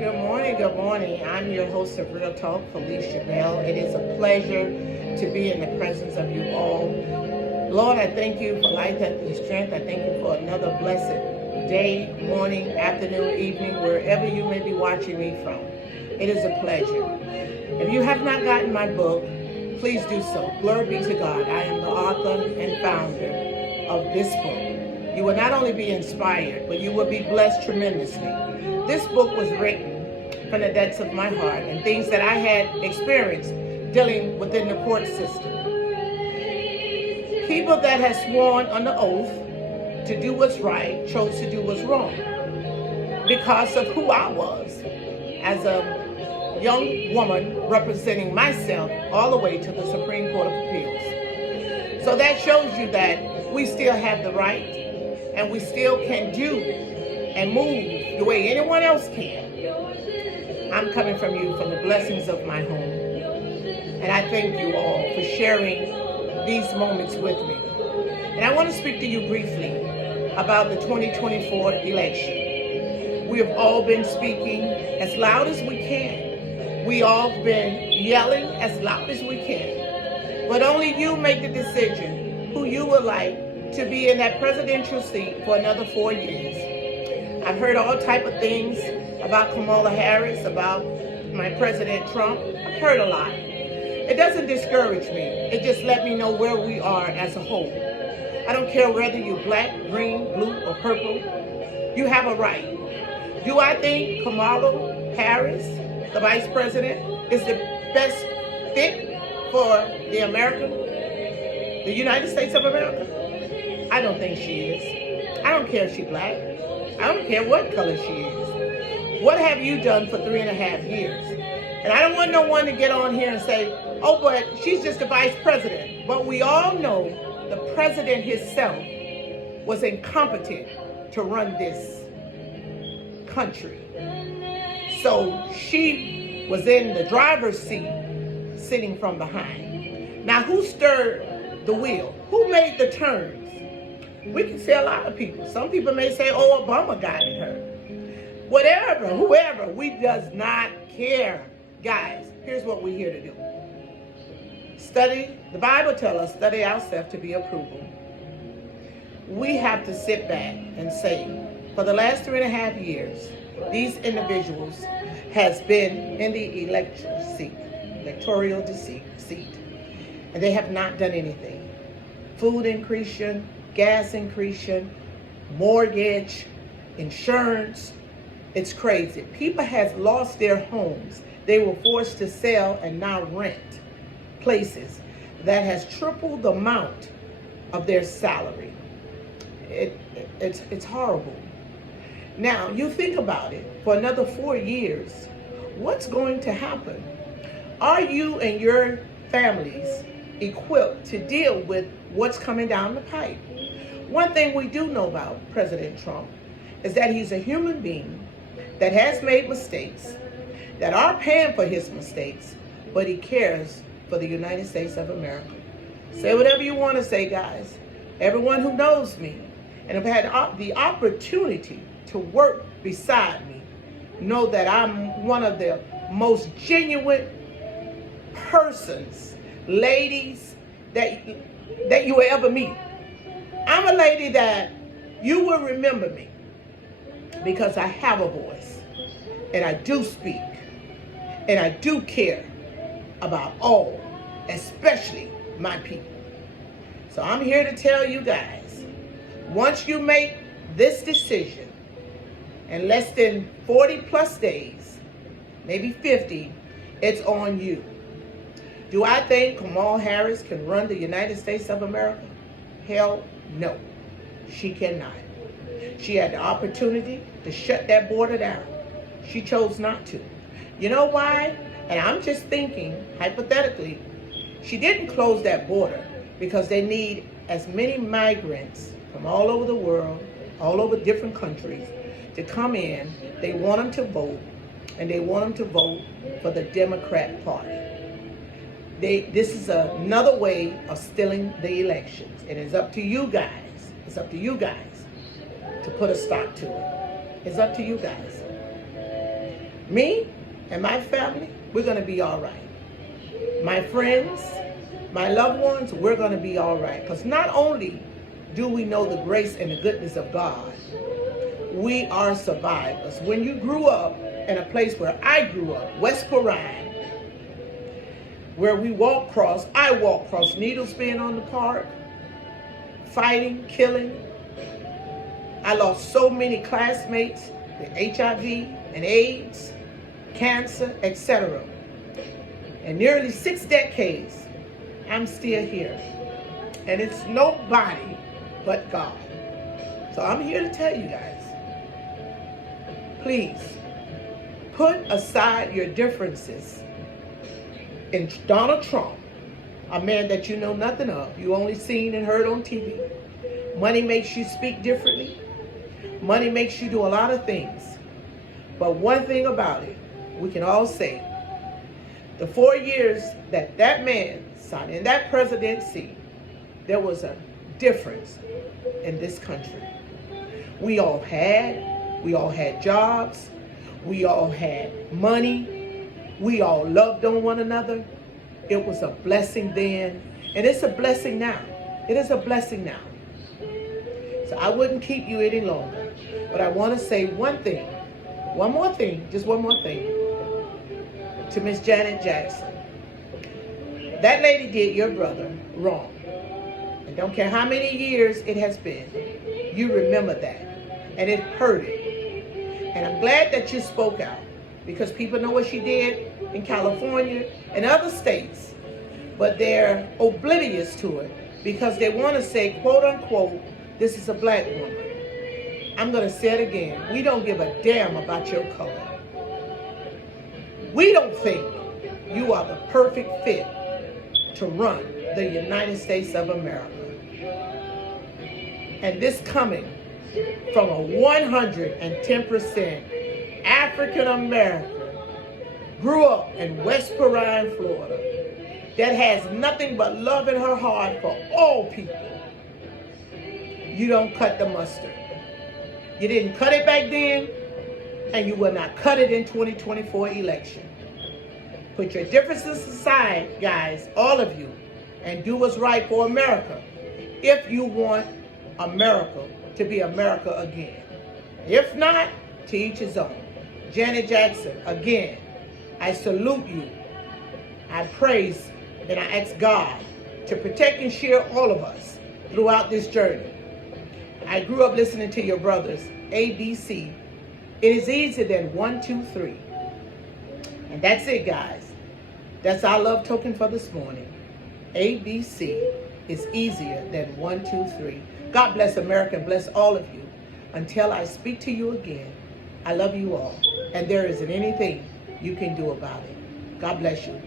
Good morning, good morning. I'm your host of Real Talk, Felicia Bell. It is a pleasure to be in the presence of you all. Lord, I thank you for life and strength. I thank you for another blessed day, morning, afternoon, evening, wherever you may be watching me from. It is a pleasure. If you have not gotten my book, please do so. Glory be to God. I am the author and founder of this book. You will not only be inspired, but you will be blessed tremendously. This book was written from the depths of my heart and things that I had experienced dealing within the court system. People that had sworn under oath to do what's right chose to do what's wrong because of who I was as a young woman representing myself all the way to the Supreme Court of Appeals. So that shows you that we still have the right and we still can do and move the way anyone else can. I'm coming from you from the blessings of my home. And I thank you all for sharing these moments with me. And I want to speak to you briefly about the 2024 election. We have all been speaking as loud as we can. We all been yelling as loud as we can. But only you make the decision who you would like to be in that presidential seat for another 4 years. I've heard all type of things about Kamala Harris, about my President Trump. I've heard a lot. It doesn't discourage me. It just let me know where we are as a whole. I don't care whether you're black, green, blue, or purple. You have a right. Do I think Kamala Harris, the Vice President, is the best fit for the United States of America? I don't think she is. I don't care if she's black. I don't care what color she is. What have you done for 3.5 years? And I don't want no one to get on here and say, oh, but she's just the vice president. But we all know the president himself was incompetent to run this country. So she was in the driver's seat, sitting from behind. Now, who stirred the wheel? Who made the turns? We can say a lot of people. Some people may say, oh, Obama guided her. Whatever, whoever, we does not care. Guys, here's what we're here to do. Study, the Bible tells us, study ourselves to be approved. We have to sit back and say, for the last 3.5 years, these individuals has been in the electoral seat, and they have not done anything. Food increase, gas increase, mortgage, insurance. It's crazy. People has lost their homes. They were forced to sell and now rent places that has tripled the amount of their salary. It's horrible. Now, you think about it, for another 4 years, what's going to happen? Are you and your families equipped to deal with what's coming down the pipe? One thing we do know about President Trump is that he's a human being that has made mistakes, that are paying for his mistakes, but he cares for the United States of America. Say whatever you want to say, guys. Everyone who knows me and have had the opportunity to work beside me know that I'm one of the most genuine persons, ladies, that you will ever meet. I'm a lady that you will remember me because I have a voice and I do speak and I do care about all, especially my people. So I'm here to tell you guys, once you make this decision in less than 40 plus days, maybe 50, it's on you. Do I think Kamala Harris can run the United States of America? Hell no, she cannot. She had the opportunity to shut that border down. She chose not to. You know why? And I'm just thinking, hypothetically, she didn't close that border because they need as many migrants from all over the world, all over different countries, to come in. They want them to vote, and they want them to vote for the Democrat Party. This is another way of stealing the elections. It is up to you guys. It's up to you guys to put a stop to it. It's up to you guys. Me and my family, we're going to be all right. My friends, my loved ones, we're going to be all right. Because not only do we know the grace and the goodness of God, we are survivors. When you grew up in a place where I grew up, West Perrine, where I walked across needles being on the park, fighting, killing. I lost so many classmates with HIV and AIDS, cancer, etc. In nearly 6 decades, I'm still here. And it's nobody but God. So I'm here to tell you guys, please put aside your differences in Donald Trump, a man that you know nothing of. You only seen and heard on TV. Money makes you speak differently. Money makes you do a lot of things. But one thing about it, we can all say, the 4 years that that man sat in that presidency, there was a difference in this country. We all had jobs. We all had money. We all loved on one another. It was a blessing then, and it's a blessing now. It is a blessing now. So I wouldn't keep you any longer, but I want to say one more thing, to Miss Janet Jackson. That lady did your brother wrong. And don't care how many years it has been, you remember that. And it hurted. And I'm glad that you spoke out, because people know what she did in California and other states, but they're oblivious to it because they want to say, quote unquote, this is a black woman. I'm going to say it again. We don't give a damn about your color. We don't think you are the perfect fit to run the United States of America. And this coming from a 110% African American, grew up in West Perrine, Florida, that has nothing but love in her heart for all people. You don't cut the mustard. You didn't cut it back then, and you will not cut it in 2024 election. Put your differences aside, guys, all of you, and do what's right for America if you want America to be America again. If not, to each his own. Janet Jackson, again, I salute you. I praise and I ask God to protect and shield all of us throughout this journey. I grew up listening to your brothers, ABC. It is easier than 1, 2, 3. And that's it, guys. That's our love token for this morning. ABC is easier than 1, 2, 3. God bless America and bless all of you. Until I speak to you again, I love you all. And there isn't anything you can do about it. God bless you.